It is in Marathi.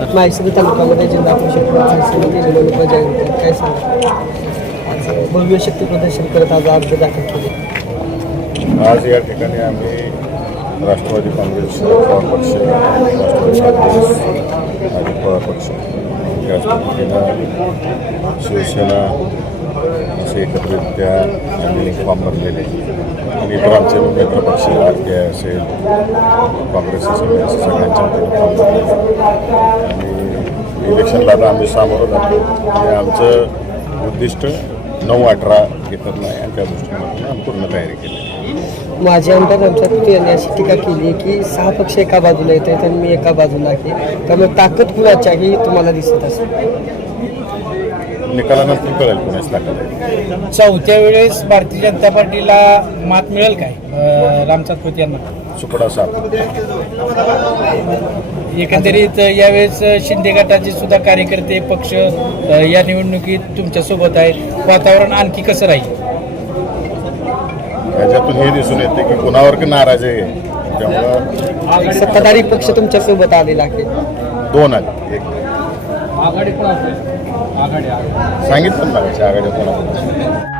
माहिसरी तालुक्यामध्ये जिल्हा परिषद पंचायत निवडणूक जाहीर होतात काय सांगा? भव्य शक्ती प्रदर्शन करत आज अर्ज दाखल केले. आज या ठिकाणी आम्ही राष्ट्रवादी काँग्रेस पक्ष राष्ट्रवादी काँग्रेस आणि पक्ष त्याच पद्धतीनं शिवसेना असे एकत्रितरित्या आम्ही फॉर्म भरलेले आणि इतर आमचे मित्र पक्ष पी असेल काँग्रेस असेल असे सगळ्यांच्या वतीनं फॉर्म भरलेले आणि इलेक्शनला आता आम्ही सामोरं जातो. आणि आमचं उद्दिष्ट नऊ अठरा घेतात नाही आणि त्या दृष्टीने आम्ही पूर्ण तयारी केली. माझे आमदार आमच्या यांनी अशी टीका केली की सहा पक्ष एका बाजूला येत आहेत आणि मी एका बाजूला आहे. त्यामुळे ताकद कुणाची आहे ही तुम्हाला दिसत असेल. निकालानंतर कळेल कोणाच चौथ्या वेळेस भारतीय जनता पार्टीला मात मिळेल काय? अं, राम सातपुत यांना. सुकडा साथ एकंदरीत यावेळेस शिंदे गटाचे सुद्धा कार्यकर्ते पक्ष या निवडणुकीत तुमच्यासोबत आहेत. वातावरण आणखी कसं राहील? याच्यातून हे दिसून येते की कुणावर की नाराज आहे त्यामुळं सत्ताधारी पक्ष तुमच्यासोबत आलेला आहे. दोन आहेत. एक आघाडी पण आघाडी सांगितलं ना आघाड्या कोणाकडे